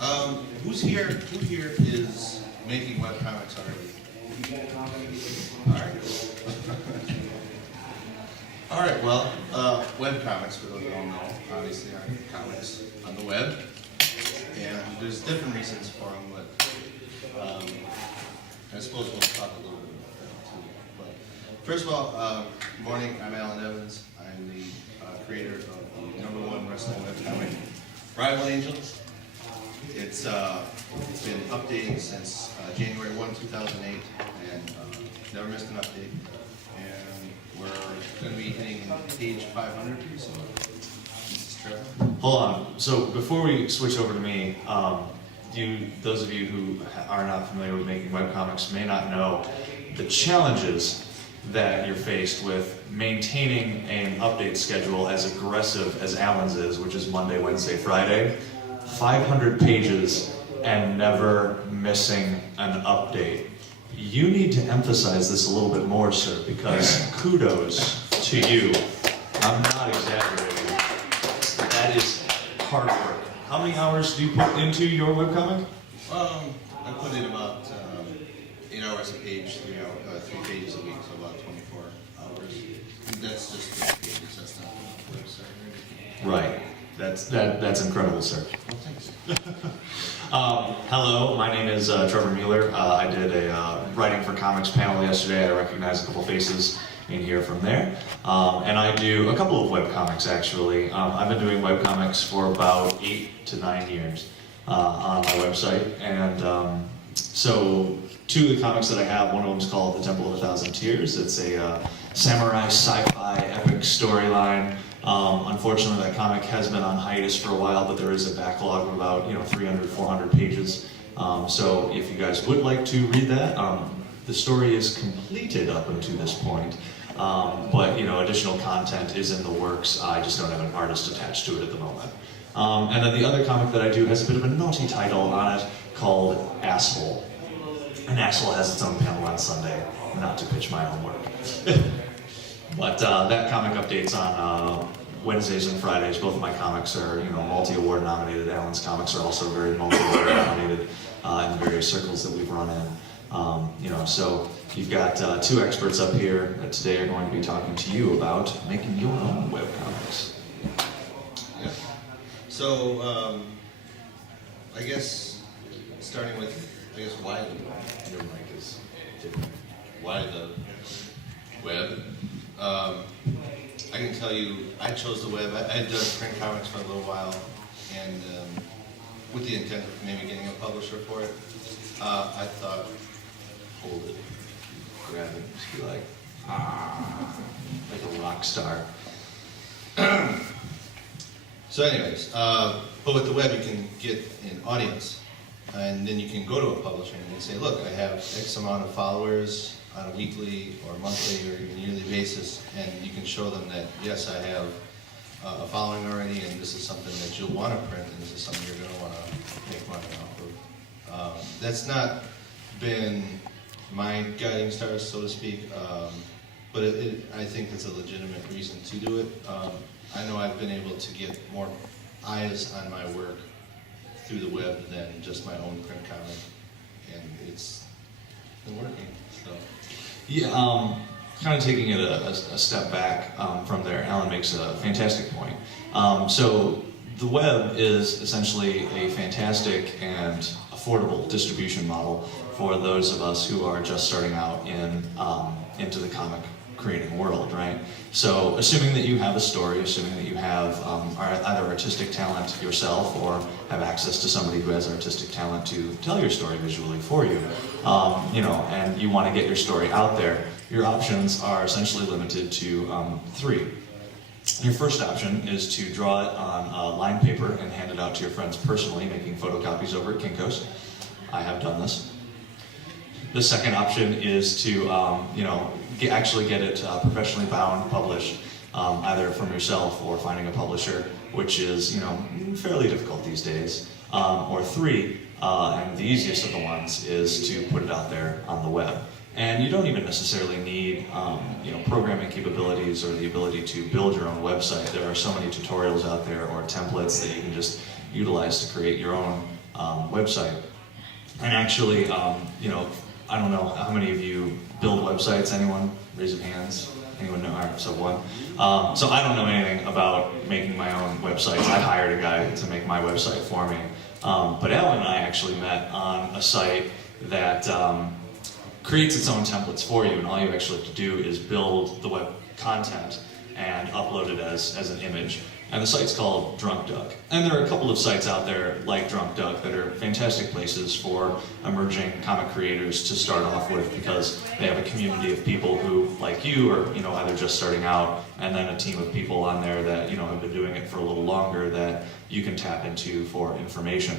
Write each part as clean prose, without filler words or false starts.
Who's here? Who here is making webcomics already? All right. All right. Well, webcomics, for those who don't know, obviously are comics on the web, and there's different reasons for them. But I suppose we'll talk a little bit about that too. But first of all, good morning. I'm Alan Evans. I'm the creator of the #1 wrestling webcomic, Rival Angels. It's been updating since January 1, 2008, and never missed an update. And we're going to be hitting page 500 pretty soon. This is Trevor. Hold on. So before we switch over to me, those of you who are not familiar with making webcomics may not know the challenges that you're faced with maintaining an update schedule as aggressive as Alan's is, which is Monday, Wednesday, Friday. 500 pages and never missing an update. You need to emphasize this a little bit more, sir, because kudos to you. I'm not exaggerating. That is hard work. How many hours do you put into your webcomic? I put in about 8 hours a page, 3 pages a week, so about 24 hours. And that's just 3 pages, that's not the website. Right. That's incredible, sir. Well, thanks. Hello, my name is Trevor Mueller. I did a Writing for Comics panel yesterday. I recognize a couple faces in here from there. And I do a couple of webcomics, actually. I've been doing webcomics for about 8 to 9 years on my website. And so 2 of the comics that I have, one of them is called The Temple of a Thousand Tears. It's a samurai sci-fi epic storyline. Unfortunately, that comic has been on hiatus for a while, but there is a backlog of about 300, 400 pages. So if you guys would like to read that, the story is completed up until this point. But additional content is in the works. I just don't have an artist attached to it at the moment. And then the other comic that I do has a bit of a naughty title on it called Asshole. And Asshole has its own panel on Sunday, not to pitch my own work. But that comic updates on Wednesdays and Fridays. Both of my comics are, multi-award nominated. Alan's comics are also very multi-award nominated in the various circles that we've run in. So you've got 2 experts up here that today are going to be talking to you about making your own webcomics. Yeah. So I guess starting with why your mic is different. Why the web? I can tell you, I chose the web. I had done print comics for a little while, and with the intent of maybe getting a publisher for it, I thought, hold it, grab it, just be like a rock star. So anyways, but with the web you can get an audience, and then you can go to a publisher and say, look, I have X amount of followers on a weekly or monthly or even yearly basis, and you can show them that, yes, I have a following already, and this is something that you'll want to print, and this is something you're going to want to make money off of. That's not been my guiding star, so to speak, but I think it's a legitimate reason to do it. I know I've been able to get more eyes on my work through the web than just my own print comic, and it's been working. So. Yeah, kind of taking it a step back from there, Alan makes a fantastic point. So the web is essentially a fantastic and affordable distribution model for those of us who are just starting out into the comic creating world, right? So assuming that you have a story, assuming that you have either artistic talent yourself or have access to somebody who has artistic talent to tell your story visually for you, and you want to get your story out there, your options are essentially limited to 3. Your first option is to draw it on line paper and hand it out to your friends personally, making photocopies over at Kinko's. I have done this. The second option is to, actually get it professionally bound, published, either from yourself or finding a publisher, which is, fairly difficult these days. Or 3, and the easiest of the ones, is to put it out there on the web. And you don't even necessarily need, programming capabilities or the ability to build your own website. There are so many tutorials out there or templates that you can just utilize to create your own website. And actually, you know, I don't know how many of you build websites. Anyone? Raise your hands. Anyone know? All right, so one. So I don't know anything about making my own websites. I hired a guy to make my website for me. But Alan and I actually met on a site that creates its own templates for you, and all you actually have to do is build the web content and upload it as an image. And the site's called Drunk Duck. And there are a couple of sites out there like Drunk Duck that are fantastic places for emerging comic creators to start off with, because they have a community of people who, like you, are, you know, either just starting out, and then a team of people on there that, you know, have been doing it for a little longer that you can tap into for information.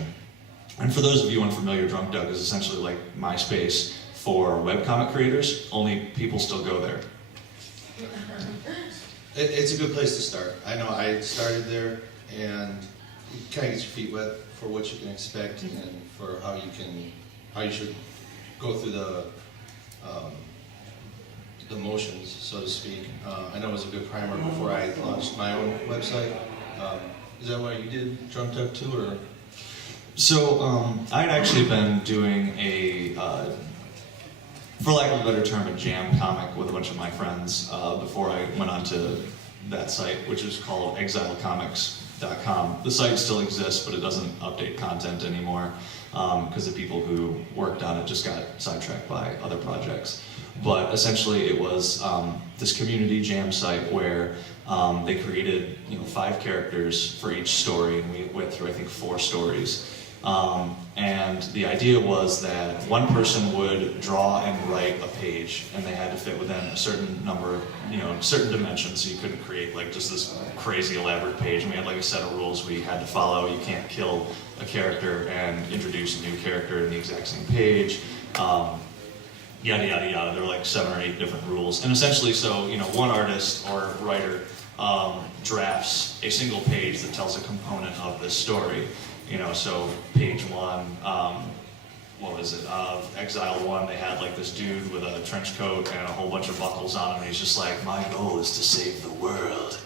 And for those of you unfamiliar, Drunk Duck is essentially like MySpace for webcomic creators, only people still go there. It's a good place to start. I know I started there, and it kind of gets your feet wet for what you can expect and for how you should go through the motions, so to speak. I know it was a good primer before I launched my own website. Is that why you did Drunk Duck too, or? So I'd actually been doing a, for lack of a better term, a jam comic with a bunch of my friends before I went on to that site, which is called exilecomics.com. The site still exists, but it doesn't update content anymore because the people who worked on it just got sidetracked by other projects. But essentially it was this community jam site where they created, you know, 5 characters for each story, and we went through, I think, 4 stories. And the idea was that one person would draw and write a page, and they had to fit within a certain number of, you know, certain dimensions, so you couldn't create like just this crazy elaborate page. And we had like a set of rules we had to follow. You can't kill a character and introduce a new character in the exact same page. Yada yada yada. There were like 7 or 8 different rules, and essentially, so, you know, one artist or writer drafts a single page that tells a component of this story. You know, so page 1, what was it, of Exile 1, they had like this dude with a trench coat and a whole bunch of buckles on him, and he's just like, my goal is to save the world,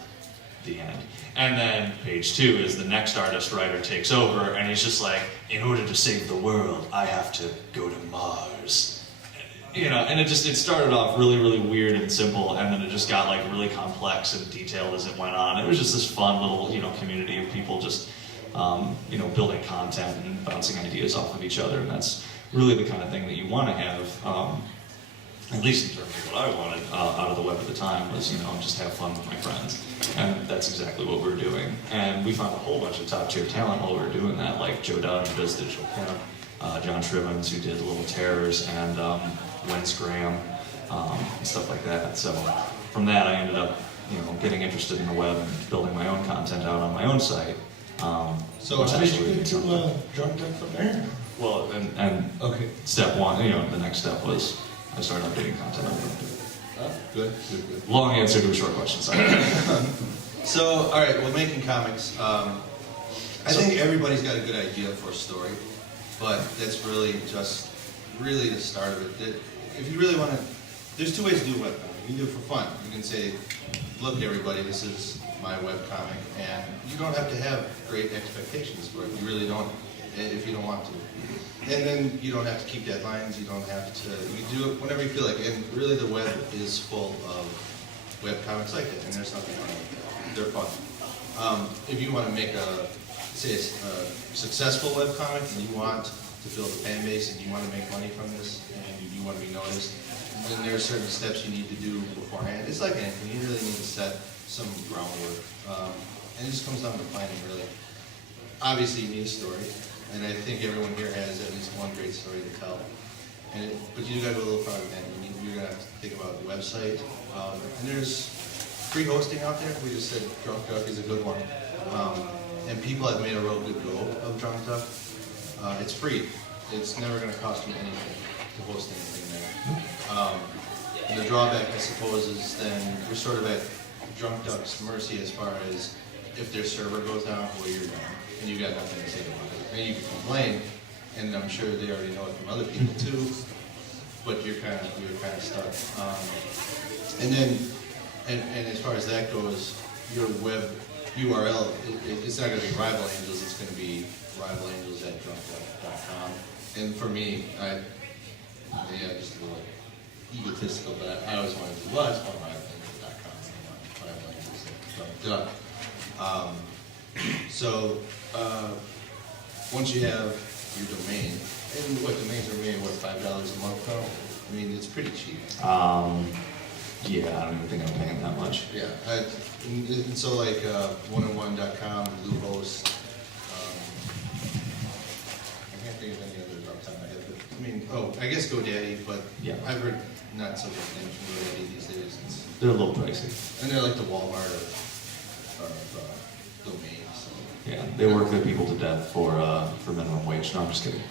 the end. And then page 2 is the next artist writer takes over, and he's just like, in order to save the world, I have to go to Mars. You know, and it started off really, really weird and simple, and then it just got like really complex and detailed as it went on. It was just this fun little, you know, community of people just you know, building content and bouncing ideas off of each other, and that's really the kind of thing that you want to have, at least in terms of what I wanted out of the web at the time, was, you know, just have fun with my friends, and that's exactly what we're doing. And we found a whole bunch of top-tier talent while we were doing that, like Joe Dunn, who does Digital Pimp, John Trimmons, who did Little Terrors, and Wentz Graham, and stuff like that. So from that, I ended up, you know, getting interested in the web and building my own content out on my own site. So how did you get to Drunk Duck from there? Well, and okay. Step 1, you know, the next step was I started updating content on Drunk Duck. Good. Long answer to a short question, sorry. So, all right, well, making comics, I think everybody's got a good idea for a story, but that's really just the start of it. If you really want to, there's 2 ways to do a webcomic. You can do it for fun. You can say, look, everybody, this is my webcomic, and you don't have to have great expectations for it. You really don't, if you don't want to. And then you don't have to keep deadlines. You don't have to, you can do it whenever you feel like it. And really the web is full of webcomics like it, and there's nothing wrong with that. They're fun. If you want to make a successful webcomic, and you want to build a fan base, and you want to make money from this, and you want to be noticed, then there are certain steps you need to do beforehand. It's like anything. You really need to set some groundwork. And it just comes down to planning, really. Obviously, you need a story, and I think everyone here has at least one great story to tell. But you gotta go a little farther than that. You're gonna have to think about the website. And there's free hosting out there. We just said Drunk Duck is a good one. And people have made a real good go of Drunk Duck. It's free. It's never gonna cost you anything to host anything there. And the drawback, I suppose, is then you're sort of at Drunk Duck's mercy as far as if their server goes down, well, you're gone, and you got nothing to say about it. And you can complain, and I'm sure they already know it from other people too. But you're kind of stuck. And then, and as far as that goes, your web URL, it's not going to be Rival Angels. It's going to be rivalangels@drunk.com. And for me, just a little egotistical, but I always wanted to, well, I just want rivalangels.com. I want rivalangels@drunk.com. So once you have your domain, and what domains are made, what, $5 a month now? I mean, it's pretty cheap. Yeah, I don't even think I'm paying that much. Yeah, and so like oneandone.com, Bluehost, I can't think of any others off the top of my head, but I mean, I guess GoDaddy, but Yeah. I've heard not so good things from GoDaddy these days. They're a little pricey. And they're like the Walmart of domains. So. Yeah, they work their people to death for minimum wage. No, I'm just kidding.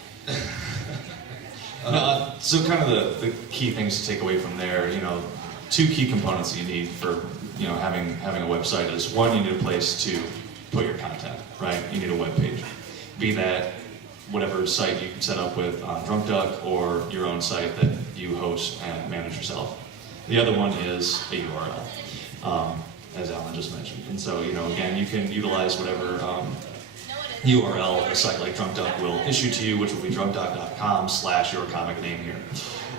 So kind of the key things to take away from there, two key components that you need for having a website is, one, you need a place to put your content, right? You need a web page. Be that whatever site you can set up with on DrunkDuck or your own site that you host and manage yourself. The other one is a URL, as Alan just mentioned. And so, again, you can utilize whatever URL a site like DrunkDuck will issue to you, which will be drunkduck.com/your comic name here.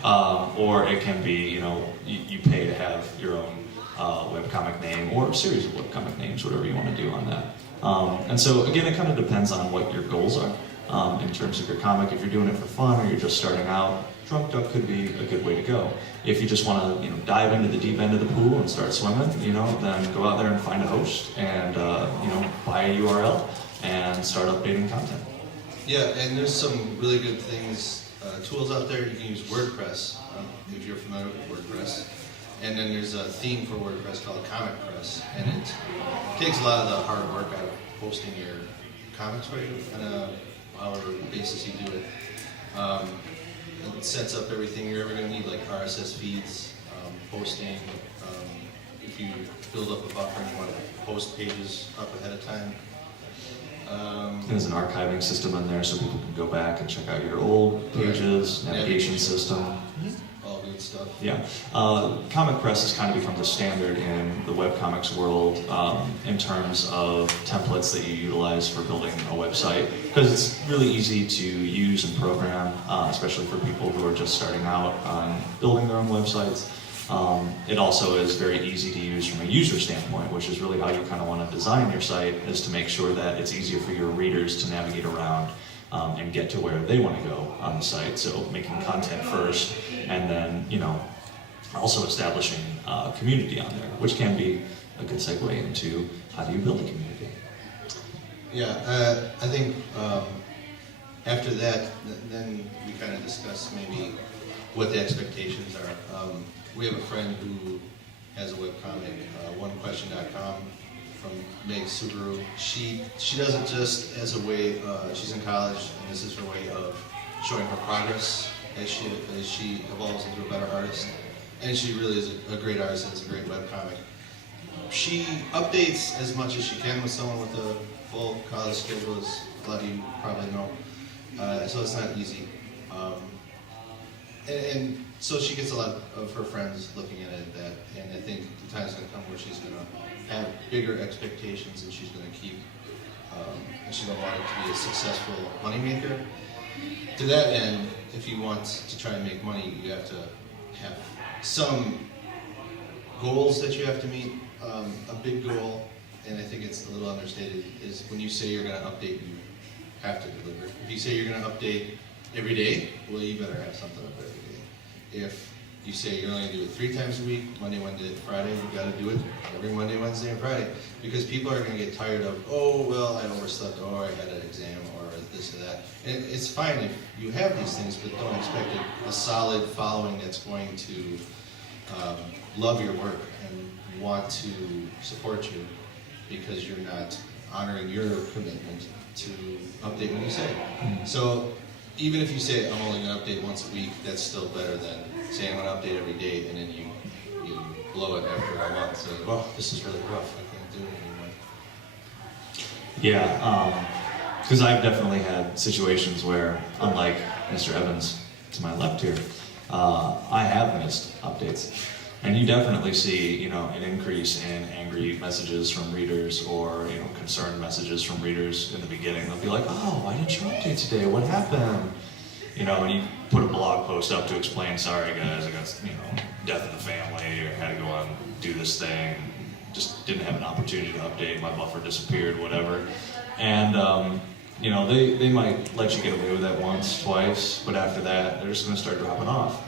Or it can be, you pay to have your own webcomic name or a series of webcomic names, whatever you want to do on that. And so, again, it kind of depends on what your goals are in terms of your comic. If you're doing it for fun or you're just starting out, DrunkDuck could be a good way to go. If you just want to, dive into the deep end of the pool and start swimming, then go out there and find a host and, buy a URL and start updating content. Yeah, and there's some really good things, tools out there. You can use WordPress, if you're familiar with WordPress. And then there's a theme for WordPress called Comic Press, and it takes a lot of the hard work out of posting your comics for you on a hour basis you do it. It sets up everything you're ever going to need, like RSS feeds, posting. If you build up a buffer and you want to post pages up ahead of time. There's an archiving system in there so people can go back and check out your old pages, right. Navigation system. All good stuff. Yeah. Comic Press has kind of become the standard in the webcomics world in terms of templates that you utilize for building a website, because it's really easy to use and program, especially for people who are just starting out on building their own websites. It also is very easy to use from a user standpoint, which is really how you kind of want to design your site, is to make sure that it's easier for your readers to navigate around and get to where they want to go on the site. So making content first, and then also establishing a community on there, which can be a good segue into how do you build a community. Yeah, I think after that, then we kind of discuss maybe what the expectations are. We have a friend who has a webcomic, onequestion.com, from Meg Subaru. She does it just as a way, she's in college, and this is her way of showing her progress as she evolves into a better artist. And she really is a great artist, and it's a great webcomic. She updates as much as she can with someone with a full college schedule, as a lot of you probably know. So it's not easy. And so she gets a lot of her friends looking at it, and I think the time's going to come where she's going to have bigger expectations, and she's going to keep, and she's going to want it to be a successful moneymaker. To that end, if you want to try and make money, you have to have some goals that you have to meet. A big goal, and I think it's a little understated, is when you say you're going to update, you have to deliver. If you say you're going to update every day, well, you better have something up every day. If you say you're only going to do it 3 times a week, Monday, Wednesday, Friday, you've got to do it every Monday, Wednesday, and Friday. Because people are going to get tired of, oh, well, I overslept, or I had an exam, or this or that. And it's fine if you have these things, but don't expect a solid following that's going to love your work and want to support you, because you're not honoring your commitment to update when you say. So even if you say, I'm only going to update once a week, that's still better than saying I'm going to update every day, and then you blow it after a month. So, well, this is really rough. I can't do it anymore. Yeah, because I've definitely had situations where, unlike Mr. Evans to my left here, I have missed updates. And you definitely see, you know, an increase in angry messages from readers or, you know, concerned messages from readers in the beginning. They'll be like, oh, why didn't you update today? What happened? You know, and you put a blog post up to explain, sorry guys, I got, you know, death in the family, or had to go out and do this thing, just didn't have an opportunity to update, my buffer disappeared, whatever. And, you know, they might let you get away with that once, twice, but after that, they're just gonna start dropping off.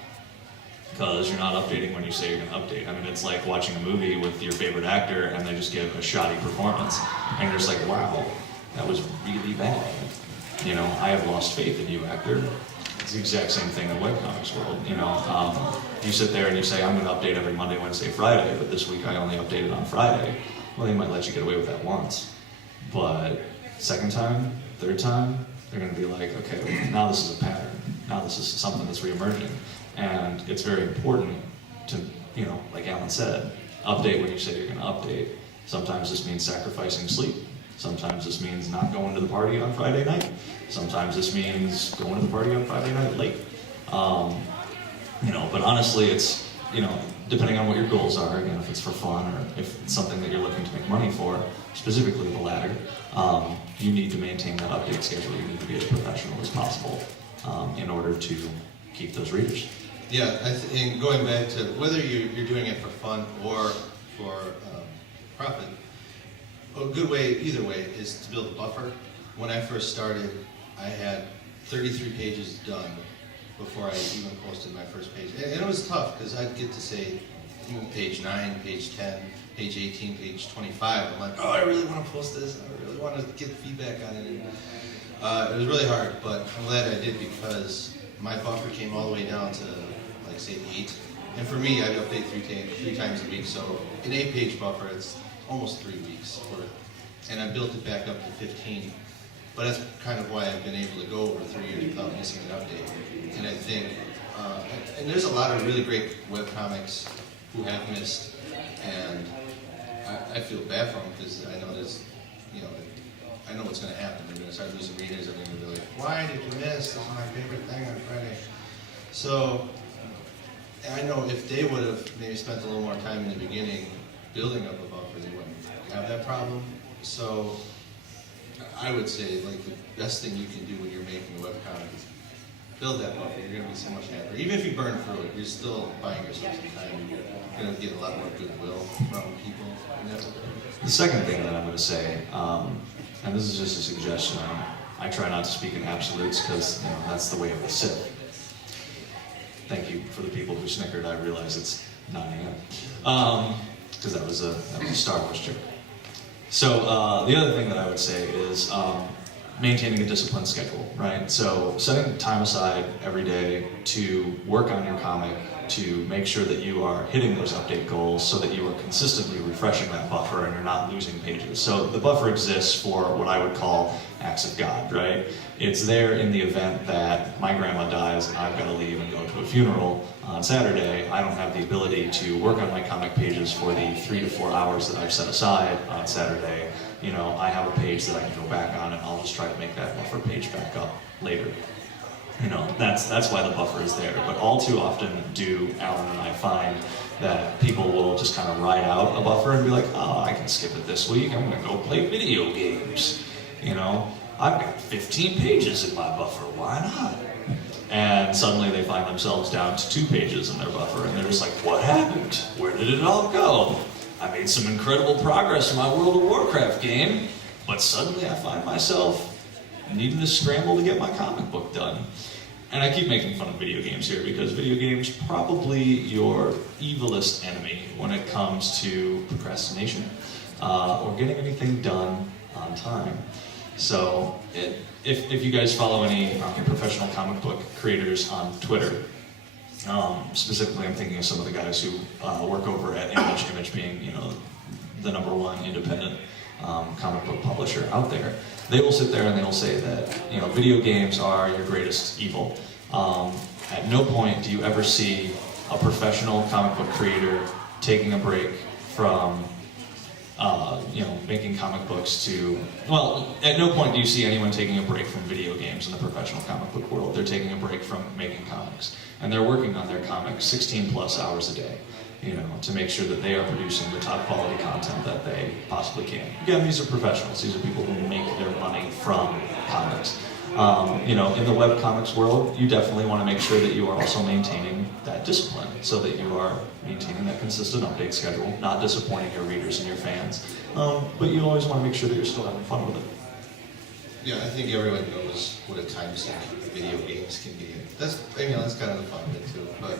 Because you're not updating when you say you're going to update. I mean, it's like watching a movie with your favorite actor and they just give a shoddy performance. And you're just like, wow, that was really bad. You know, I have lost faith in you, actor. It's the exact same thing in the webcomics world. You know, you sit there and you say, I'm going to update every Monday, Wednesday, Friday, but this week I only updated on Friday. Well, they might let you get away with that once. But second time, third time, they're going to be like, okay, now this is a pattern. Now this is something that's reemerging. And it's very important to, you know, like Alan said, update when you say you're going to update. Sometimes this means sacrificing sleep. Sometimes this means not going to the party on Friday night. Sometimes this means going to the party on Friday night late. You know, but honestly, it's, you know, depending on what your goals are, again, if it's for fun or if it's something that you're looking to make money for, specifically the latter, you need to maintain that update schedule. You need to be as professional as possible in order to keep those readers. Yeah, and going back to whether you're doing it for fun or for profit, a good way, either way, is to build a buffer. When I first started, I had 33 pages done before I even posted my first page. And it was tough, because I'd get to say, page 9, page 10, page 18, page 25. I'm like, oh, I really want to post this. I really want to get feedback on it. And, it was really hard, but I'm glad I did, because my buffer came all the way down to, like, say, 8. And for me, I'd update three times a week, so an 8-page buffer, it's almost 3 weeks worth. And I built it back up to 15. But that's kind of why I've been able to go over 3 years without missing an update. And I think, and there's a lot of really great webcomics who have missed, and I feel bad for them, because I know there's, you know, I know what's going to happen. They're going to start losing readers, and they're going to be like, why did you miss? This is my favorite thing on Friday. So, I know if they would have maybe spent a little more time in the beginning building up a buffer, they wouldn't have that problem. So, I would say, like, the best thing you can do when you're making a webcomic is build that buffer. You're going to be so much happier. Even if you burn through it, you're still buying yourself some time. You're going to get a lot more goodwill from people. The second thing that I'm going to say, and this is just a suggestion, I try not to speak in absolutes, because, you know, that's the way of the Sith. Thank you for the people who snickered. I realize it's 9 a.m. Because that was a Star Wars joke. So the other thing that I would say is maintaining a disciplined schedule, right? So setting time aside every day to work on your comic, to make sure that you are hitting those update goals so that you are consistently refreshing that buffer and you're not losing pages. So the buffer exists for what I would call acts of God, right? It's there in the event that my grandma dies and I've got to leave and go to a funeral on Saturday. I don't have the ability to work on my comic pages for the 3 to 4 hours that I've set aside on Saturday. You know, I have a page that I can go back on, and I'll just try to make that buffer page back up later. You know, that's why the buffer is there. But all too often do Alan and I find that people will just kind of ride out a buffer and be like, oh, I can skip it this week, I'm going to go play video games. You know, I've got 15 pages in my buffer, why not? And suddenly they find themselves down to 2 pages in their buffer, and they're just like, what happened? Where did it all go? I made some incredible progress in my World of Warcraft game, but suddenly I find myself needing to scramble to get my comic book done. And I keep making fun of video games here, because video games are probably your evilest enemy when it comes to procrastination or getting anything done on time. So if you guys follow any professional comic book creators on Twitter, specifically I'm thinking of some of the guys who work over at Image, Image being, you know, the #1 independent comic book publisher out there. They will sit there and they will say that, you know, video games are your greatest evil. At no point do you ever see a professional comic book creator taking a break from you know, making comic books to, well, at no point do you see anyone taking a break from video games in the professional comic book world. They're taking a break from making comics. And they're working on their comics 16 plus hours a day. to make sure that they are producing the top quality content that they possibly can. Again, these are professionals. These are people who make their money from comics. In the webcomics world, you definitely want to make sure that you are also maintaining that discipline so that you are maintaining that consistent update schedule, not disappointing your readers and your fans. But you always want to make sure that you're still having fun with it. Yeah, I think everyone knows what a time sink video games can be. That's kind of the fun of it too. But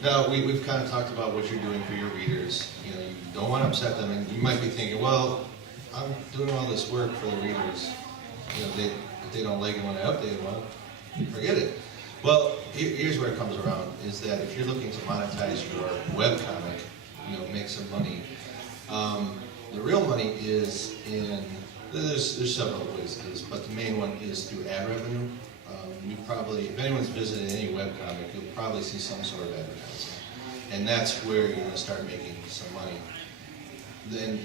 now we've kind of talked about what you're doing for your readers. You don't want to upset them, and you might be thinking, well, I'm doing all this work for the readers. If they don't like it when I update them, well, forget it. Well, here's where it comes around, is that if you're looking to monetize your webcomic, make some money, the real money is in, there's several ways it is, but the main one is through ad revenue. You probably, if anyone's visited any webcomic, you'll probably see some sort of advertising. And that's where you're going to start making some money.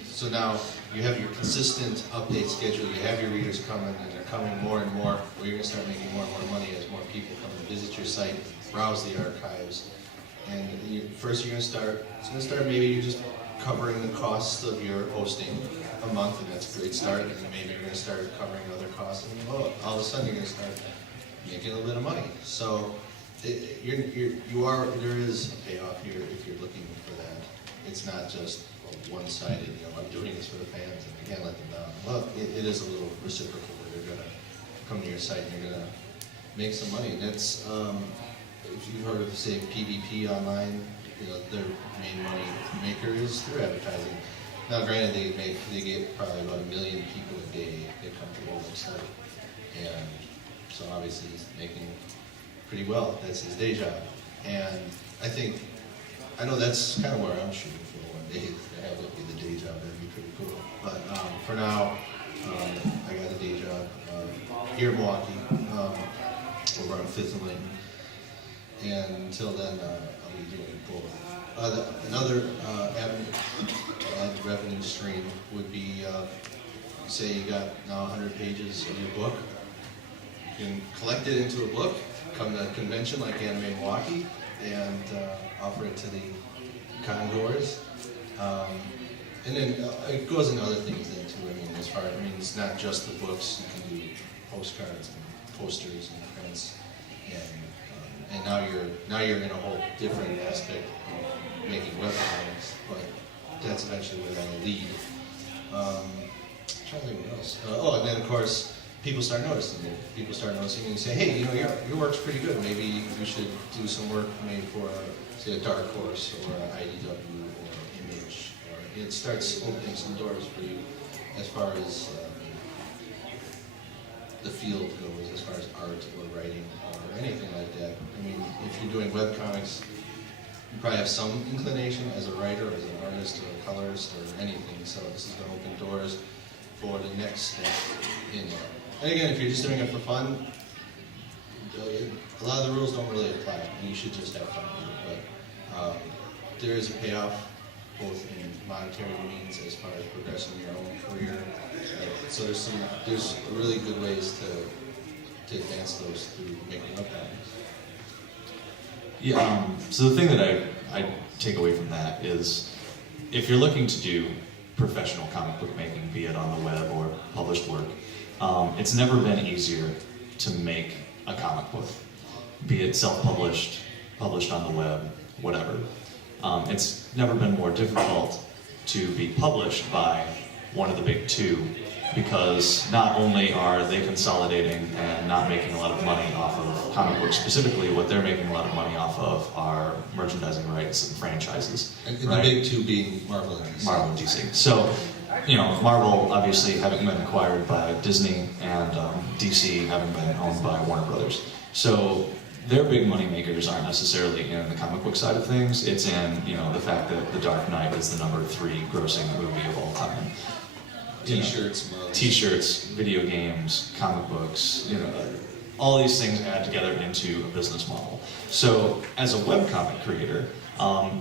So now you have your consistent update schedule, you have your readers coming, and they're coming more and more, where you're going to start making more and more money as more people come and visit your site, browse the archives. And first you're going to start maybe you're just covering the costs of your hosting a month, and that's a great start. And then maybe you're going to start covering other costs, and all of a sudden you're going to start making a little bit of money. So there is a payoff here if you're looking for that. It's not just one-sided, I'm doing this for the fans and I can't let them down. Well, it is a little reciprocal where they're going to come to your site and you're going to make some money. And that's, if you've heard of, say, PvP online, their main money maker is through advertising. Now, granted, they get probably about 1 million people a day that come to their website. And so obviously he's making pretty well. That's his day job. And I know that's kind of where I'm shooting for one day. To have that be the day job, that'd be pretty cool. But for now, I got a day job here in Milwaukee, over on 5th and Lincoln. And until then, I'll be doing both. Another revenue stream would be, say you got now 100 pages of your book. You can collect it into a book, come to a convention like MIlwaukee, and offer it to the congoers. And then it goes into other things then too. It's not just the books. You can do postcards and posters and prints, and now you're in a whole different aspect of making webcomics. But that's eventually where that'll lead. I'm trying to think what else. And then of course people start noticing it. People start noticing and say, hey, your work's pretty good. Maybe you should do some work made for, say, a Dark Horse or an IDW or Image. Or it starts opening some doors for you as far as the field goes, as far as art or writing or anything like that. If you're doing webcomics, you probably have some inclination as a writer, as an artist, or a colorist, or anything. So this is going to open doors for the next step in there. And again, if you're just doing it for fun, a lot of the rules don't really apply, and you should just have fun with it. But there is a payoff, both in monetary means as far as progressing your own career. So there's really good ways to advance those through making webcomics. Yeah. So the thing that I take away from that is, if you're looking to do professional comic book making, be it on the web or published work, it's never been easier to make a comic book, be it self-published, published on the web, whatever. It's never been more difficult to be published by one of the big two, because not only are they consolidating and not making a lot of money off of comic books specifically, what they're making a lot of money off of are merchandising rights and franchises. And right? the big two being Marvel and DC. Marvel and DC. So, Marvel obviously having been acquired by Disney, and DC having been owned by Warner Brothers. So their big money makers aren't necessarily in the comic book side of things. It's in, the fact that The Dark Knight is the #3 grossing movie of all time. T-shirts, video games, comic books, all these things add together into a business model. So as a webcomic creator,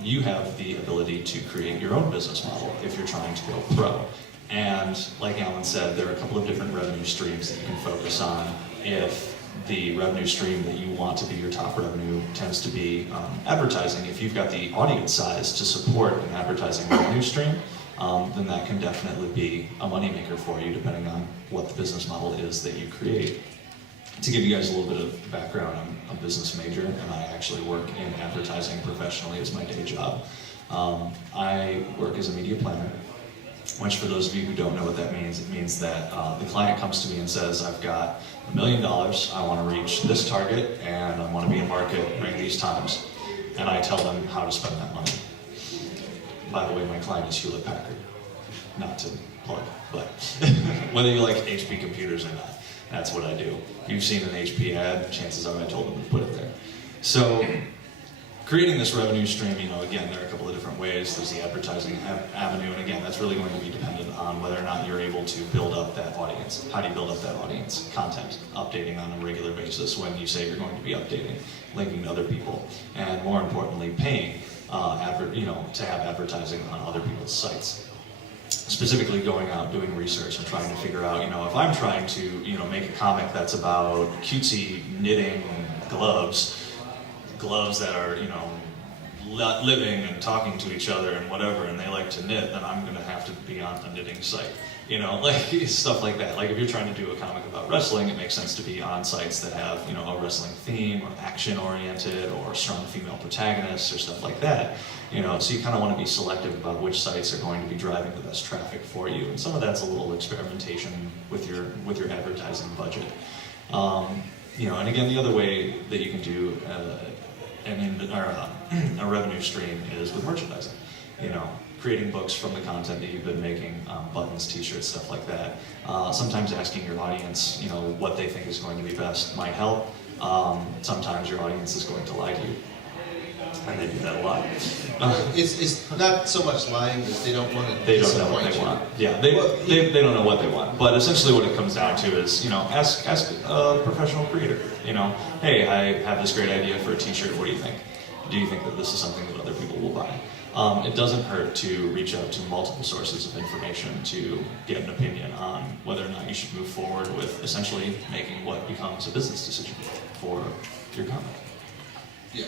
you have the ability to create your own business model if you're trying to go pro. And like Alan said, there are a couple of different revenue streams that you can focus on if the revenue stream that you want to be your top revenue tends to be advertising. If you've got the audience size to support an advertising revenue stream, then that can definitely be a moneymaker for you, depending on what the business model is that you create. To give you guys a little bit of background, I'm a business major, and I actually work in advertising professionally as my day job. I work as a media planner, which for those of you who don't know what that means, it means that the client comes to me and says, I've got $1 million, I want to reach this target, and I want to be in market during these times. And I tell them how to spend that money. By the way, my client is Hewlett Packard. Not to plug, but whether you like HP computers or not, that's what I do. If you've seen an HP ad, chances are I told them to put it there. So, creating this revenue stream, again, there are a couple of different ways. There's the advertising avenue, and again, that's really going to be dependent on whether or not you're able to build up that audience. How do you build up that audience? Content, updating on a regular basis when you say you're going to be updating, linking to other people, and more importantly, paying to have advertising on other people's sites. Specifically going out, doing research, and trying to figure out, if I'm trying to, make a comic that's about cutesy knitting gloves that are, living and talking to each other and whatever, and they like to knit, then I'm going to have to be on a knitting site. Stuff like that. Like if you're trying to do a comic about wrestling, it makes sense to be on sites that have, a wrestling theme or action-oriented or strong female protagonists or stuff like that. So you kind of want to be selective about which sites are going to be driving the best traffic for you. And some of that's a little experimentation with your advertising budget. And again, the other way that you can do a revenue stream is with merchandising. Creating books from the content that you've been making, buttons, t-shirts, stuff like that. Sometimes asking your audience, what they think is going to be best might help. Sometimes your audience is going to lie to you. And they do that a lot. It's not so much lying as they don't want to. They don't know what they want. Yeah, they don't know what they want. But essentially, what it comes down to is, ask a professional creator. Hey, I have this great idea for a T-shirt. What do you think? Do you think that this is something that other people will buy? It doesn't hurt to reach out to multiple sources of information to get an opinion on whether or not you should move forward with essentially making what becomes a business decision for your comic. Yeah.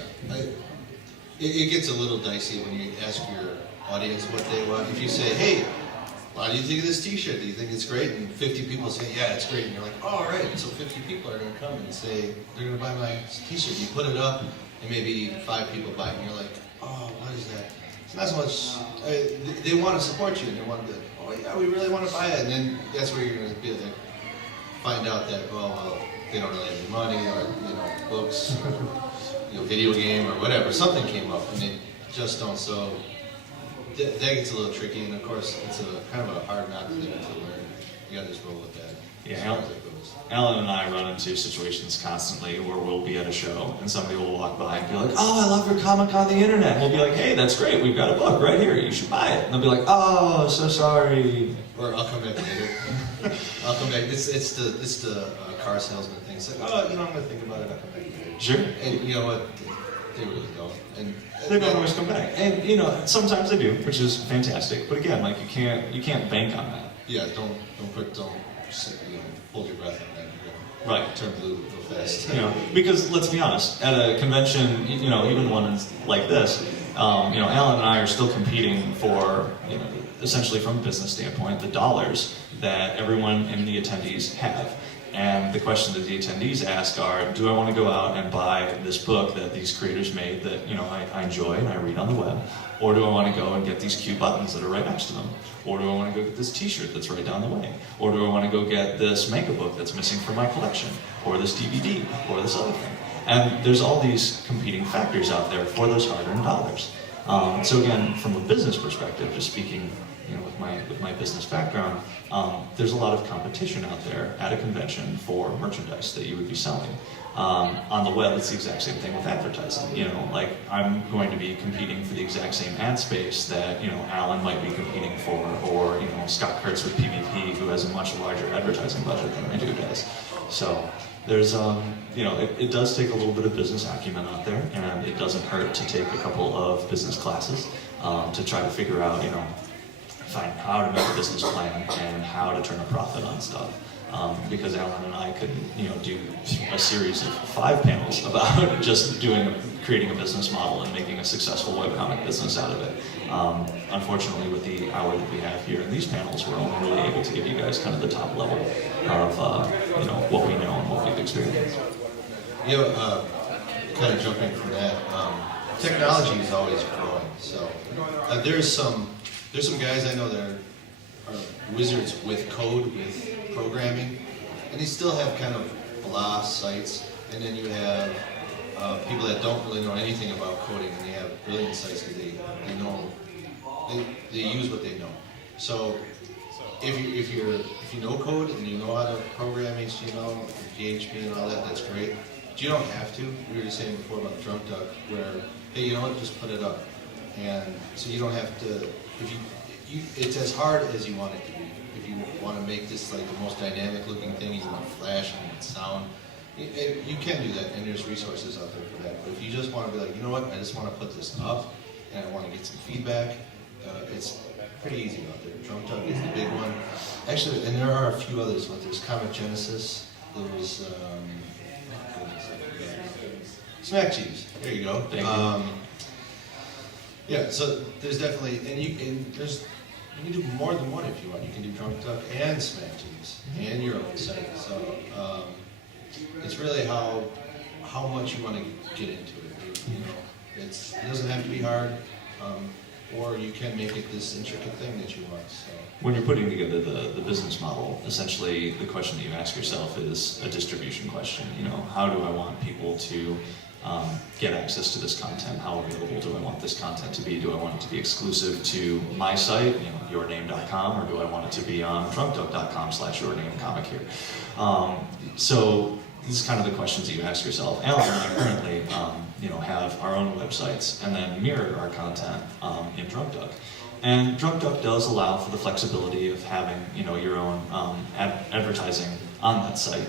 It gets a little dicey when you ask your audience what they want. If you say, hey, what do you think of this T-shirt? Do you think it's great? And 50 people say, yeah, it's great. And you're like, oh, all right. So 50 people are going to come and say, they're going to buy my T-shirt. You put it up, and maybe 5 people buy it, and you're like, oh, what is that? It's not so much, they want to support you, and they want to, oh, yeah, we really want to buy it. And then that's where you're going to be able to find out that, well, they don't really have any money, or, books. Video game or whatever, something came up and they just don't, so that gets a little tricky, and of course it's a kind of a hard knock thing to learn. You gotta just roll with that. Yeah, Alan and I run into situations constantly where we'll be at a show and somebody will walk by and be like, oh, I love your comic on the internet. And we'll be like, hey, that's great, we've got a book right here, you should buy it. And they'll be like, oh, so sorry. Or I'll come back later. I'll come back. It's the car salesman thing. It's like, oh, I'm gonna think about it. I'll come back later. Sure. And you know what? They really don't. And they don't always come back. And sometimes they do, which is fantastic. But again, like you can't bank on that. Yeah, don't hold your breath on that. Right. Turn blue real fast. Because let's be honest, at a convention, even one like this, Alan and I are still competing for, essentially from a business standpoint, the dollars that everyone in the attendees have. And the question that the attendees ask are, do I want to go out and buy this book that these creators made that, I enjoy and I read on the web? Or do I want to go and get these cute buttons that are right next to them? Or do I want to go get this t-shirt that's right down the way? Or do I want to go get this manga book that's missing from my collection? Or this DVD? Or this other thing? And there's all these competing factors out there for those hard-earned dollars. So again, from a business perspective, just speaking with my business background, there's a lot of competition out there at a convention for merchandise that you would be selling. On the web, it's the exact same thing with advertising. Like I'm going to be competing for the exact same ad space that Alan might be competing for, or Scott Kurtz with PvP, who has a much larger advertising budget than I do does. So there's it does take a little bit of business acumen out there, and it doesn't hurt to take a couple of business classes to try to figure out find how to make a business plan and how to turn a profit on stuff. because Alan and I couldn't, do a series of 5 panels about just creating a business model and making a successful webcomic business out of it. Unfortunately, with the hour that we have here in these panels, we're only really able to give you guys kind of the top level of what we know and what we've experienced. Kind of jumping from that, technology is always growing. So there's some guys I know that are wizards with code, with programming, and they still have kind of blah sites. And then you have people that don't really know anything about coding, and they have brilliant sites because they use what they know. So if you know code and you know how to program HTML and PHP and all that, that's great. But you don't have to. We were just saying before about Drunk Duck, where hey, you know what, just put it up, and so you don't have to. It's as hard as you want it to be. If you want to make this like the most dynamic looking thing, you want flash and sound. You can do that, and there's resources out there for that. But if you just want to be like, you know what, I just want to put this up, and I want to get some feedback, it's pretty easy out there. Drunk Duck is the big one. Actually, and there are a few others, but there's Comic Genesis, there's Smack Cheese. There you go. Thank you. Yeah, so there's definitely, and you can do more than one if you want. You can do Drunk Duck and Smack Cheese and your own site. So it's really how much you want to get into it. It doesn't have to be hard, or you can make it this intricate thing that you want. So when you're putting together the business model, essentially the question that you ask yourself is a distribution question. How do I want people to get access to this content? How available do I want this content to be? Do I want it to be exclusive to my site, yourname.com, or do I want it to be on drunkduck.com/yournamecomic here? So this is kind of the questions that you ask yourself. Alan and I currently, have our own websites and then mirror our content in Drunk Duck. And Drunk Duck does allow for the flexibility of having, your own advertising on that site,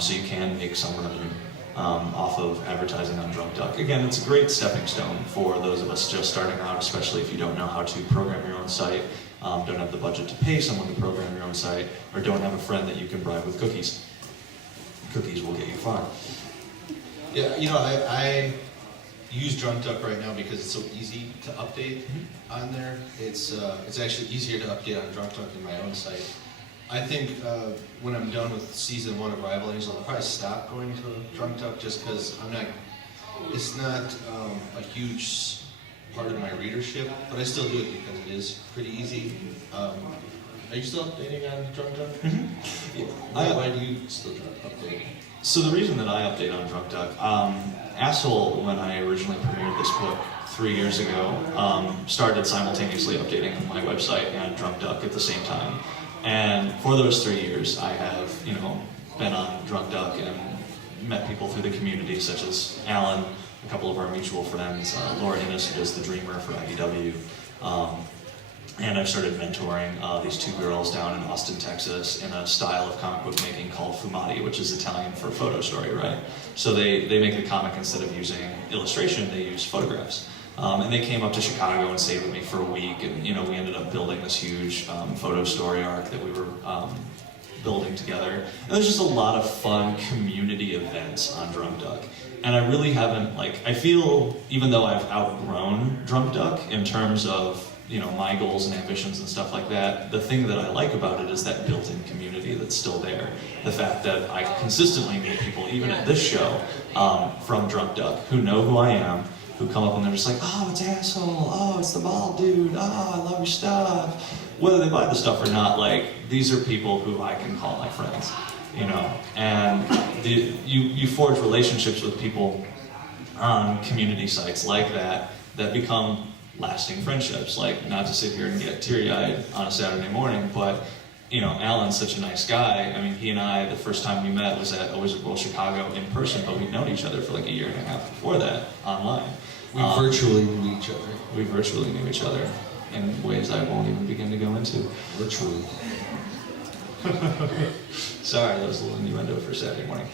so you can make some revenue off of advertising on Drunk Duck. Again, it's a great stepping stone for those of us just starting out, especially if you don't know how to program your own site, don't have the budget to pay someone to program your own site, or don't have a friend that you can bribe with cookies. Cookies will get you far. Yeah, I use Drunk Duck right now because it's so easy to update on there. It's actually easier to update on Drunk Duck than my own site. I think when I'm done with season 1 of Rival Angel, I'll probably stop going to Drunk Duck just because it's not a huge part of my readership, but I still do it because it is pretty easy. Are you still updating on Drunk Duck? Mm-hmm. Yeah. Why do you still update? So the reason that I update on Drunk Duck, Asshole, when I originally premiered this book 3 years ago, started simultaneously updating my website and Drunk Duck at the same time. And for those 3 years, I have, been on Drunk Duck and met people through the community, such as Alan, a couple of our mutual friends, Laura Innes, who does the Dreamer for IDW, and I've started mentoring these 2 girls down in Austin, Texas, in a style of comic book making called fumati, which is Italian for photo story, right? So they make the comic, instead of using illustration, they use photographs. And they came up to Chicago and stayed with me for a week, and we ended up building this huge photo story arc that we were building together. And there's just a lot of fun community events on Drunk Duck. And I really haven't, I feel, even though I've outgrown Drunk Duck in terms of, my goals and ambitions and stuff like that, the thing that I like about it is that built-in community that's still there. The fact that I consistently meet people, even at this show, from Drunk Duck, who know who I am, who come up and they're just like, oh, it's Asshole, oh, it's the bald dude, oh, I love your stuff. Whether they buy the stuff or not, these are people who I can call my friends, and you forge relationships with people on community sites like that become lasting friendships. Not to sit here and get teary-eyed on a Saturday morning, but Alan's such a nice guy. I mean, he and I, the first time we met was at Wizard World Chicago in person, but we'd known each other for a year and a half before that, online. We virtually knew each other. We virtually knew each other in ways I won't even begin to go into. Virtually. Sorry, that was a little innuendo for Saturday morning.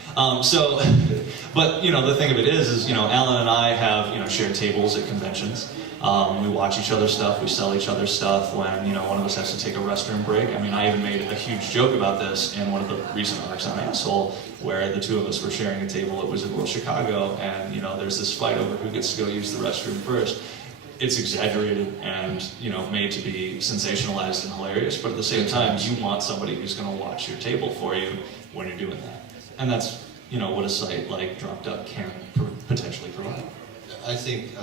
But you know, the thing of it is, you know, Alan and I have, you know, shared tables at conventions. We watch each other's stuff, we sell each other's stuff when, you know, one of us has to take a restroom break. I mean, I even made a huge joke about this in one of the recent arcs on Asshole, where the two of us were sharing a table at Wizard World Chicago, and, you know, there's this fight over who gets to go use the restroom first. It's exaggerated and, you know, made to be sensationalized and hilarious, but at the same time, you want somebody who's going to watch your table for you when you're doing that. And that's, you know, what a site like Drunk Duck can potentially provide. I think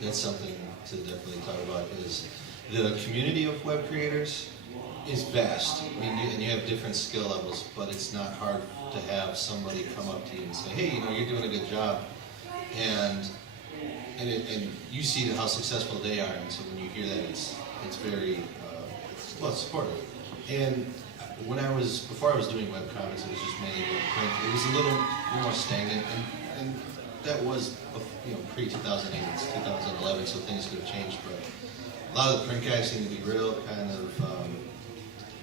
that's something to definitely talk about, is the community of web creators is vast. I mean, and you have different skill levels, but it's not hard to have somebody come up to you and say, hey, you know, you're doing a good job. And you see how successful they are, and so when you hear that, it's very well, it's supportive. And before I was doing webcomics, it was just mainly print. It was a little more stagnant, and that was, you know, pre-2008, it's 2011, so things could have changed. But a lot of the print guys seem to be real kind of,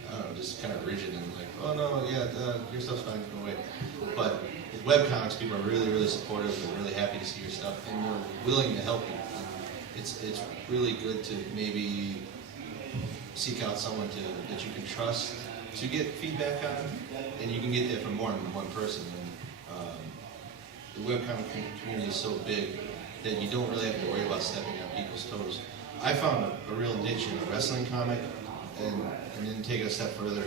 I don't know, just kind of rigid and like, oh no, yeah, your stuff's fine, go away. But with webcomics, people are really, really supportive and really happy to see your stuff, and they're willing to help you. And it's really good to maybe seek out someone that you can trust to get feedback on, and you can get that from more than one person. And the webcomic community is so big that you don't really have to worry about stepping on people's toes. I found a real niche in a wrestling comic, and then take it a step further,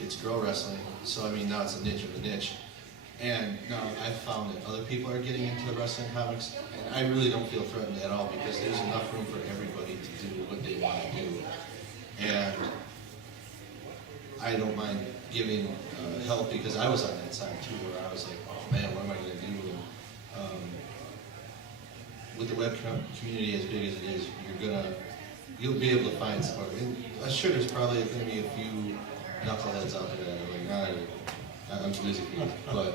it's girl wrestling. So I mean, now it's a niche of a niche. And now I've found that other people are getting into wrestling comics, and I really don't feel threatened at all, because there's enough room for everybody to do what they want to do. And I don't mind giving help, because I was on that side too, where I was like, oh man, what am I going to do? And, with the web community as big as it is, you'll be able to find support. And I'm sure there's probably going to be a few knuckleheads out there that are like, I'm too busy for you. But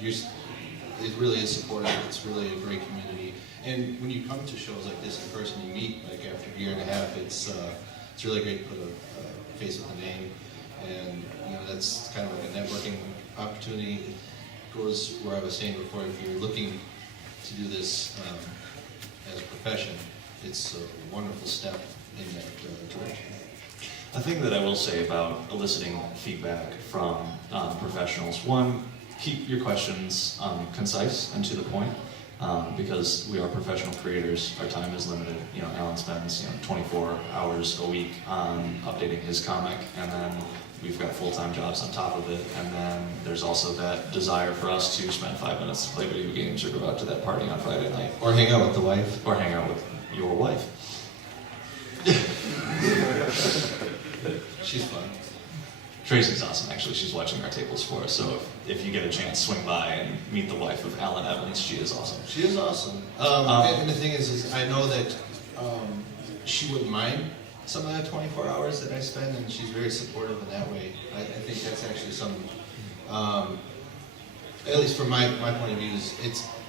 it really is supportive. It's really a great community. And when you come to shows like this in person, you meet like after a year and a half. It's really great to put a face with a name, and you know, that's kind of like a networking opportunity. It goes where I was saying before, if you're looking to do this as a profession, it's a wonderful step in that direction. A thing that I will say about eliciting feedback from professionals: one, keep your questions concise and to the point, because we are professional creators. Our time is limited. You know, Alan spends 24 hours a week on updating his comic, and then we've got full-time jobs on top of it. And then there's also that desire for us to spend 5 minutes to play video games or go out to that party on Friday night, Or hang out with the wife. or hang out with your wife. She's fun. Tracy's awesome, actually. She's watching our tables for us, so if you get a chance, swing by and meet the wife of Alan Evans. She is awesome. She is awesome. And the thing is I know that she wouldn't mind some of that 24 hours that I spend, and she's very supportive in that way. I think that's actually something, at least from my point of view, is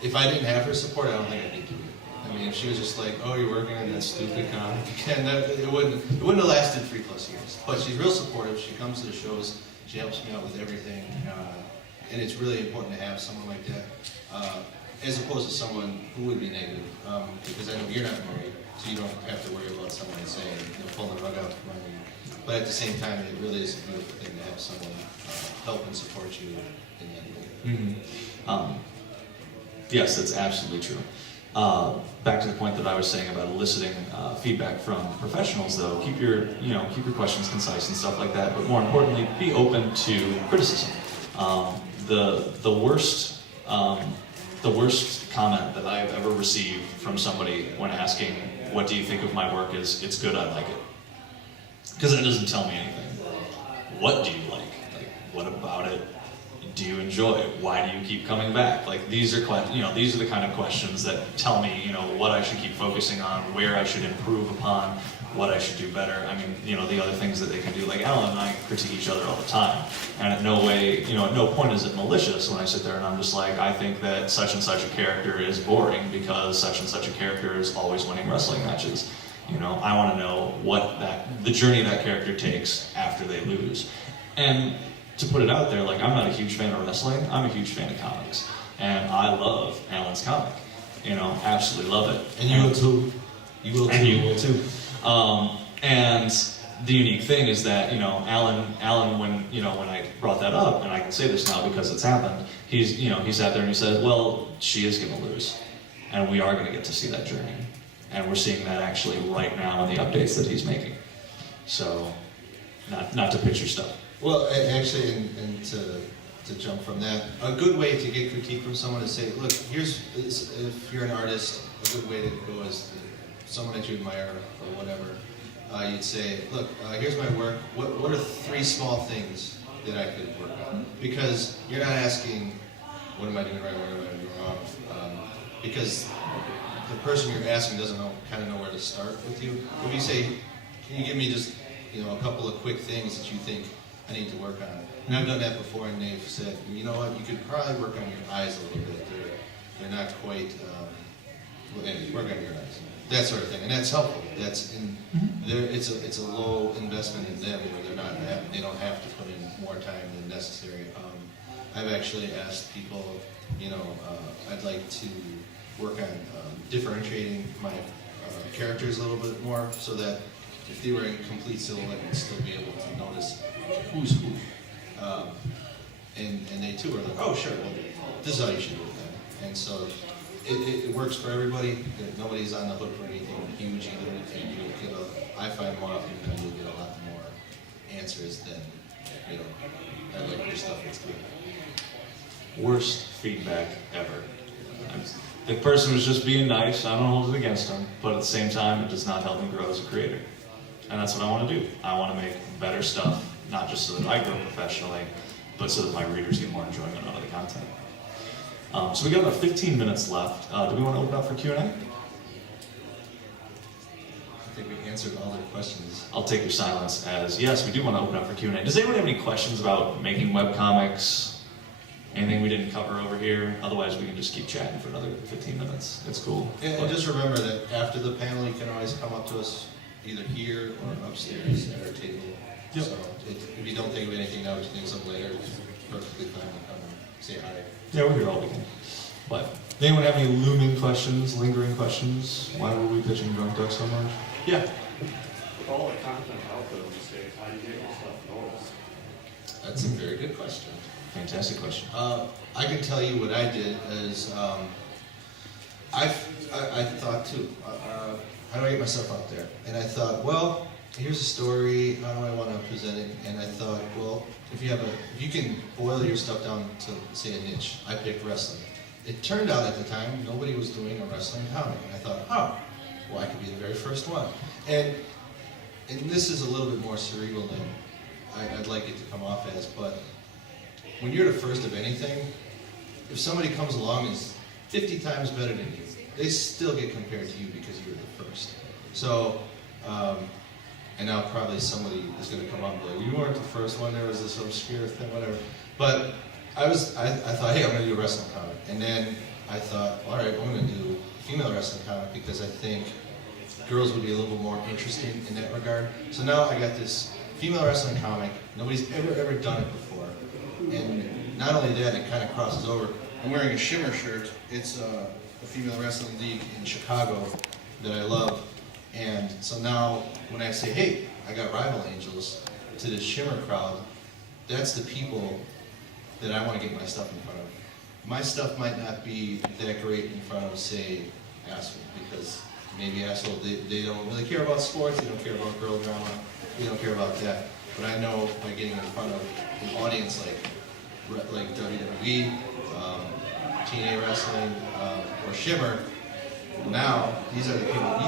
if I didn't have her support, I don't think I'd be doing it. I mean, if she was just like, oh, you're working on that stupid comic, and it wouldn't have lasted 3+ years. But she's real supportive. She comes to the shows. She helps me out with everything. And it's really important to have someone like that, as opposed to someone who would be negative. Because I know you're not married, so you don't have to worry about someone saying, pulling the rug out from under you. But at the same time, it really is a beautiful thing to have someone help and support you in that way. Mm-hmm. Yes, that's absolutely true. Back to the point that I was saying about eliciting feedback from professionals, though, keep your questions concise and stuff like that. But more importantly, be open to criticism. The worst comment that I have ever received from somebody when asking, "What do you think of my work?" is, "It's good, I like it," because it doesn't tell me anything. What do you like? Like, what about it do you enjoy? Why do you keep coming back? Like, these are the kind of questions that tell me, what I should keep focusing on, where I should improve upon, what I should do better. I mean, the other things that they can do. Like, Alan and I critique each other all the time, and at no point is it malicious when I sit there and I'm just like, I think that such and such a character is boring because such and such a character is always winning wrestling matches. You know, I want to know what the journey that character takes after they lose. And to put it out there, like, I'm not a huge fan of wrestling, I'm a huge fan of comics. And I love Alan's comic. You know, absolutely love it. And you will too. You will too. And you will too. And the unique thing is that, you know, Alan, when I brought that up, and I can say this now because it's happened, he sat there and he said, well, she is going to lose. And we are going to get to see that journey. And we're seeing that actually right now in the updates that he's making. So, not to picture stuff. Well, actually, and to jump from that, a good way to get critique from someone is say, look, if you're an artist, a good way to go is someone that you admire or whatever. You'd say, look, here's my work. What are 3 small things that I could work on? Because you're not asking, what am I doing right, what am I doing wrong? Because the person you're asking doesn't kind of know where to start with you. If you say, can you give me just a couple of quick things that you think I need to work on? And I've done that before, and they've said, you know what, you could probably work on your eyes a little bit. They're not quite, work on your eyes. That sort of thing, and that's helpful. It's a low investment in them where they don't have to put in more time than necessary. I've actually asked people, I'd like to work on differentiating my characters a little bit more, so that if they were in complete silhouette, I'd still be able to notice who's who. And they too are like, oh sure, well, this is how you should do it then. And so it works for everybody. Nobody's on the hook for anything huge either. And I find more often than you'll get a lot more answers than, I like your stuff, it's good. Worst feedback ever. The person was just being nice, I don't hold it against them, but at the same time, it does not help me grow as a creator. And that's what I want to do. I want to make better stuff, not just so that I grow professionally, but so that my readers get more enjoyment out of the content. So we got about 15 minutes left. Do we want to open up for Q&A? I think we answered all their questions. I'll take your silence as yes, we do want to open up for Q&A. Does anyone have any questions about making webcomics? Anything we didn't cover over here? Otherwise, we can just keep chatting for another 15 minutes. It's cool. And just remember that after the panel, you can always come up to us either here or upstairs at our table. Yep. So if you don't think of anything now, but you think of something later, it's perfectly fine to come and say hi. Yeah, we're here all weekend. But does anyone have any looming questions, lingering questions? Why were we pitching Drunk Duck so much? Yeah. With all the content out there these days, how do you get yourself noticed? That's a very good question. Fantastic question. I can tell you what I did is I thought too, how do I get myself out there? And I thought, well, here's a story, how do I want to present it? And I thought, well, if you can boil your stuff down to, say, a niche. I picked wrestling. It turned out at the time, nobody was doing a wrestling comic. And I thought, oh, well, I could be the very first one. And this is a little bit more cerebral than I'd like it to come off as, but when you're the first of anything, if somebody comes along and is 50 times better than you, they still get compared to you because you were the first. So, and now probably somebody is going to come up and be like, you weren't the first one, there was this obscure thing, whatever. But I thought, hey, I'm going to do a wrestling comic. And then I thought, all right, I'm going to do a female wrestling comic because I think girls would be a little bit more interesting in that regard. So now I got this female wrestling comic. Nobody's ever done it before. And not only that, it kind of crosses over. I'm wearing a Shimmer shirt. It's a female wrestling league in Chicago that I love. And so now when I say, hey, I got rival angels to this Shimmer crowd, that's the people that I want to get my stuff in front of. My stuff might not be that great in front of, say, Asshole, because maybe Asshole, they don't really care about sports, they don't care about girl drama, they don't care about that. But I know by getting in front of an audience like WWE, TNA Wrestling, or Shimmer, now these are the people.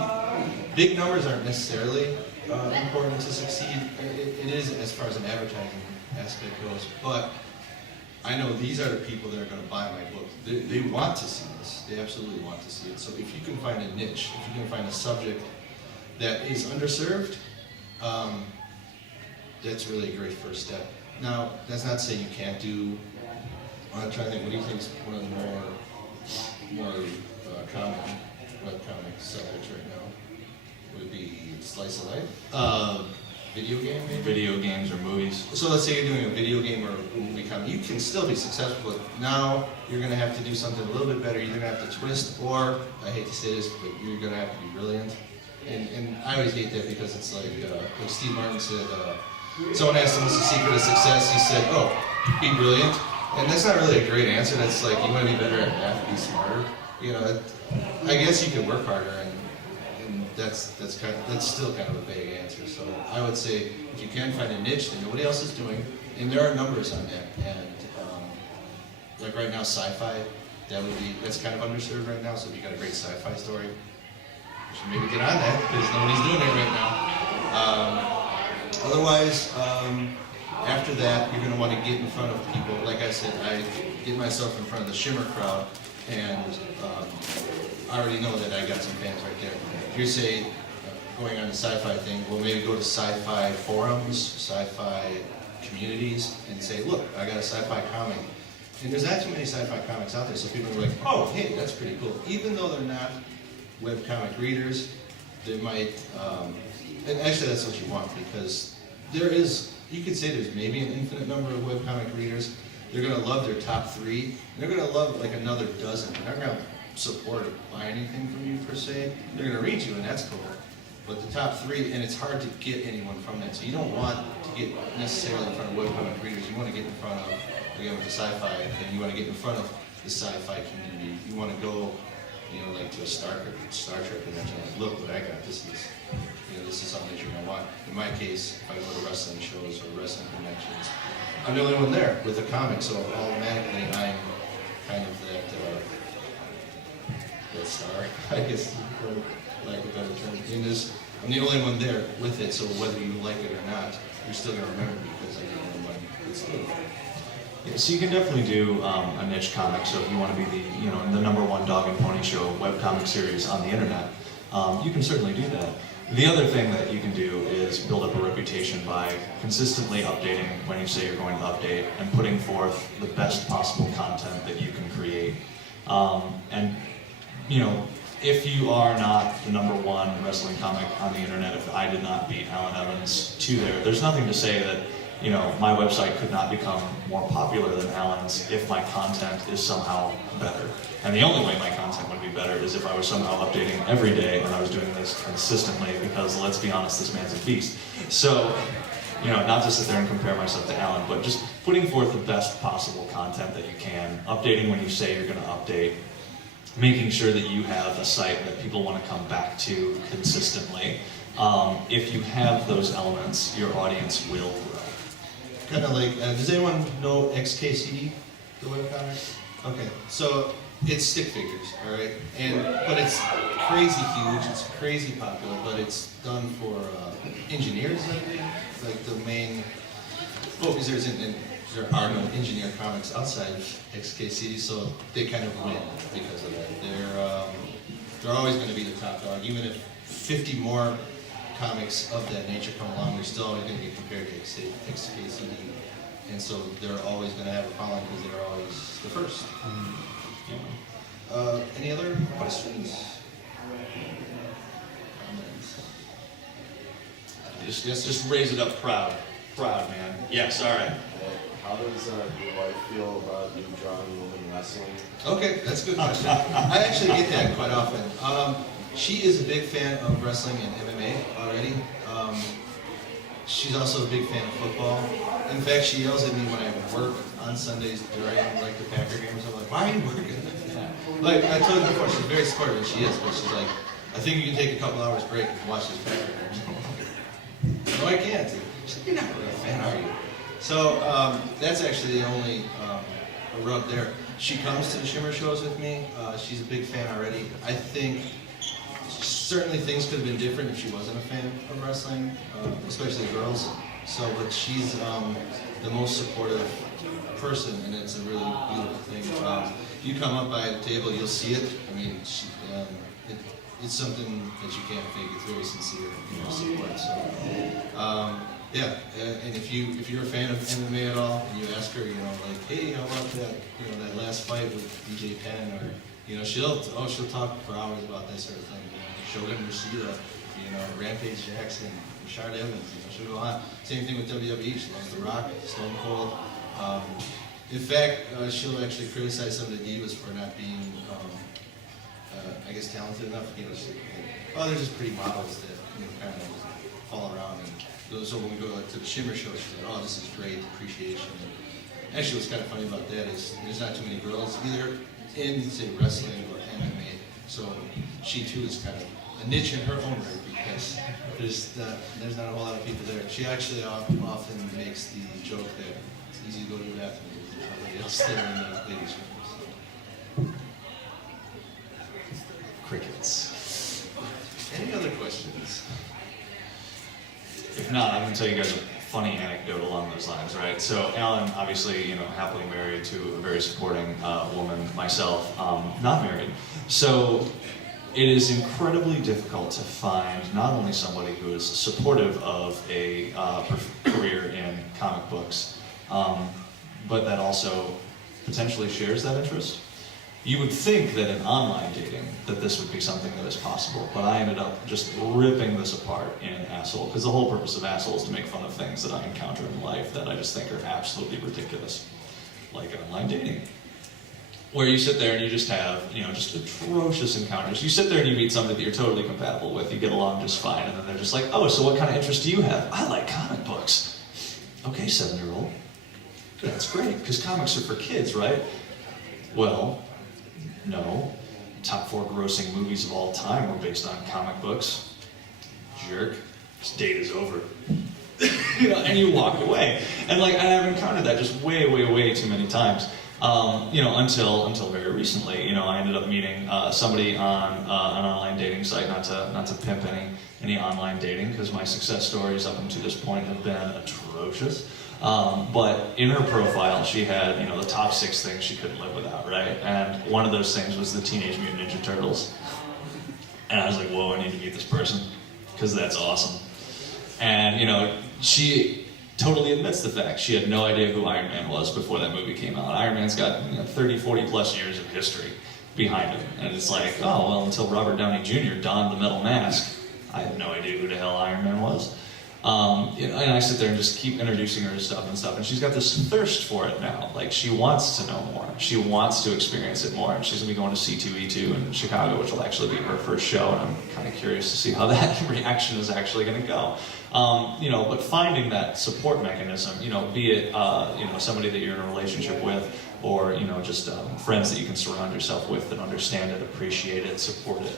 Big numbers aren't necessarily important to succeed. It is as far as an advertising aspect goes, but I know these are the people that are going to buy my book. They want to see this. They absolutely want to see it. So if you can find a niche, if you can find a subject that is underserved, that's really a great first step. Now, that's not to say you can't do, I'm trying to think, what do you think is one of the more common webcomic subjects right now? would it be slice of life? Video game maybe? Video games or movies. So let's say you're doing a video game or a movie comic. You can still be successful, but now you're going to have to do something a little bit better. You're going to have to twist, or, I hate to say this, but you're going to have to be brilliant. And I always hate that because it's like Steve Martin said, someone asked him what's the secret of success. He said, oh, be brilliant. And that's not really a great answer. That's like, you want to be better at math, be smarter. You know, I guess you can work harder, and that's still kind of a vague answer. So I would say if you can find a niche that nobody else is doing, and there are numbers on that, and like right now sci-fi, that's kind of underserved right now. So if you got a great sci-fi story, you should maybe get on that because nobody's doing it right now. Otherwise, after that, you're going to want to get in front of people. Like I said, I get myself in front of the Shimmer crowd, and I already know that I got some fans right there. If you're, say, going on the sci-fi thing, well, maybe go to sci-fi forums, sci-fi communities, and say, look, I got a sci-fi comic. And there's not too many sci-fi comics out there, so people are like, oh, hey, that's pretty cool. Even though they're not webcomic readers, they might, and actually that's what you want, because there is, you could say there's maybe an infinite number of webcomic readers. They're going to love their top 3, and they're going to love like another dozen. They're not going to support or buy anything from you per se. They're going to read you, and that's cool. But the top 3, and it's hard to get anyone from that. So you don't want to get necessarily in front of webcomic readers. You want to get in front of, again with the sci-fi thing, you want to get in front of the sci-fi community. You want to go, you know, like to a Star Trek convention. Like, look what I got. This is something that you're going to want. In my case, if I go to wrestling shows or wrestling conventions, I'm the only one there with a comic, so automatically I'm kind of that star, I guess, for lack of a better term. I'm the only one there with it, so whether you like it or not, you're still going to remember me because I'm the only one that's there. Yeah, so you can definitely do a niche comic. So if you want to be the #1 dog and pony show webcomic series on the internet, you can certainly do that. The other thing that you can do is build up a reputation by consistently updating when you say you're going to update and putting forth the best possible content that you can create. And you know, if you are not the #1 wrestling comic on the internet, if I did not beat Alan Evans to there's nothing to say that, you know, my website could not become more popular than Alan's if my content is somehow better. And the only way my content would be better is if I was somehow updating every day and I was doing this consistently, because let's be honest, this man's a beast. So, you know, not to sit there and compare myself to Alan, but just putting forth the best possible content that you can, updating when you say you're going to update, making sure that you have a site that people want to come back to consistently. If you have those elements, your audience will grow. Kind of like, does anyone know XKCD, the webcomic? Okay, so it's stick figures, all right? But it's crazy huge, it's crazy popular, but it's done for engineers, I think. Like the main focus there are no engineer comics outside of XKCD, so they kind of win because of that. They're always going to be the top dog, even if 50 more comics of that nature come along, they're still always going to be compared to XKCD, and so they're always going to have a following because they're always the first. Any other questions? Just raise it up proud, man. Yes, all right. How does your wife feel about you drawing women wrestling? Okay, that's a good question. I actually get that quite often. She is a big fan of wrestling and MMA already. She's also a big fan of football. In fact, she yells at me when I work on Sundays during like the Packer games. I'm like, why are you working? Like I told her before, she's very supportive, and she is, but she's like, I think you can take a couple hours break and watch this Packer game. No, I can't. She's like, you're not really a fan, are you? So that's actually the only rub there. She comes to the Shimmer shows with me. She's a big fan already. I think certainly things could have been different if she wasn't a fan of wrestling, especially girls. So, but she's the most supportive person, and it's a really beautiful thing. If you come up by the table, you'll see it. I mean, it's something that you can't fake. It's very sincere, support. So, yeah, and if you're a fan of MMA at all, and you ask her, like, hey, how about that, that last fight with DJ Penn, or, she'll talk for hours about that sort of thing. Shogun Rashida, you know, Rampage Jackson, Rashard Evans, you know, she'll go on. Same thing with WWE, she loves The Rock, Stone Cold. In fact, she'll actually criticize some of the divas for not being, I guess, talented enough. You know, they're just pretty models that, you know, kind of fall around. And so when we go to the Shimmer show, she's like, oh, this is great, appreciation. And actually, what's kind of funny about that is there's not too many girls either in, say, wrestling or MMA. So she too is kind of a niche in her own right because there's not a whole lot of people there. She actually often makes the joke that it's easy to go to the bathroom. There's nobody else there in the ladies' room. So. Crickets. Any other questions? If not, I'm going to tell you guys a funny anecdote along those lines, right? So Alan, obviously, you know, happily married to a very supporting woman, myself, not married. So it is incredibly difficult to find not only somebody who is supportive of a career in comic books, but that also potentially shares that interest. You would think that in online dating that this would be something that is possible, but I ended up just ripping this apart in Asshole, because the whole purpose of Asshole is to make fun of things that I encounter in life that I just think are absolutely ridiculous, like online dating. Where you sit there and you just have, you know, just atrocious encounters. You sit there and you meet somebody that you're totally compatible with, you get along just fine, and then they're just like, oh, so what kind of interest do you have? I like comic books. Okay, 7-year-old. That's great, because comics are for kids, right? Well, no. Top 4 grossing movies of all time were based on comic books. Jerk. This date is over. You know, and you walk away. And like, I've encountered that just way, way, way too many times. You know, until very recently, you know, I ended up meeting somebody on an online dating site. Not to pimp any online dating, because my success stories up until this point have been atrocious. But in her profile, she had, you know, the top 6 things she couldn't live without, right? And one of those things was the Teenage Mutant Ninja Turtles. And I was like, whoa, I need to meet this person, because that's awesome. And, you know, she totally admits the fact she had no idea who Iron Man was before that movie came out. Iron Man's got, you know, 30, 40 plus years of history behind him. And it's like, oh, well, until Robert Downey Jr. donned the metal mask, I had no idea who the hell Iron Man was. You know, and I sit there and just keep introducing her to stuff, and she's got this thirst for it now. Like, she wants to know more. She wants to experience it more. And she's going to be going to C2E2 in Chicago, which will actually be her first show, and I'm kind of curious to see how that reaction is actually going to go. You know, but finding that support mechanism, you know, be it, you know, somebody that you're in a relationship with, or, you know, just friends that you can surround yourself with that understand it, appreciate it, support it,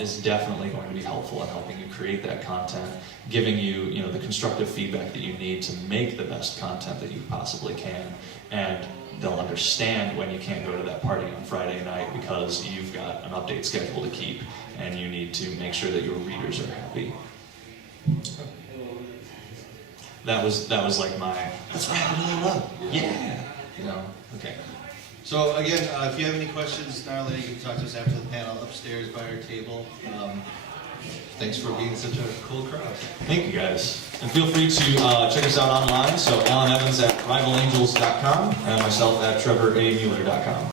is definitely going to be helpful in helping you create that content, giving you, you know, the constructive feedback that you need to make the best content that you possibly can, and they'll understand when you can't go to that party on Friday night because you've got an update schedule to keep, and you need to make sure that your readers are happy. That was like my, let's wrap it all up. Yeah. You know, okay. So again, if you have any questions, Darla, you can talk to us after the panel upstairs by our table. Thanks for being such a cool crowd. Thank you, guys. And feel free to check us out online. So Alan Evans at rivalangels.com and myself at trevoramueller.com.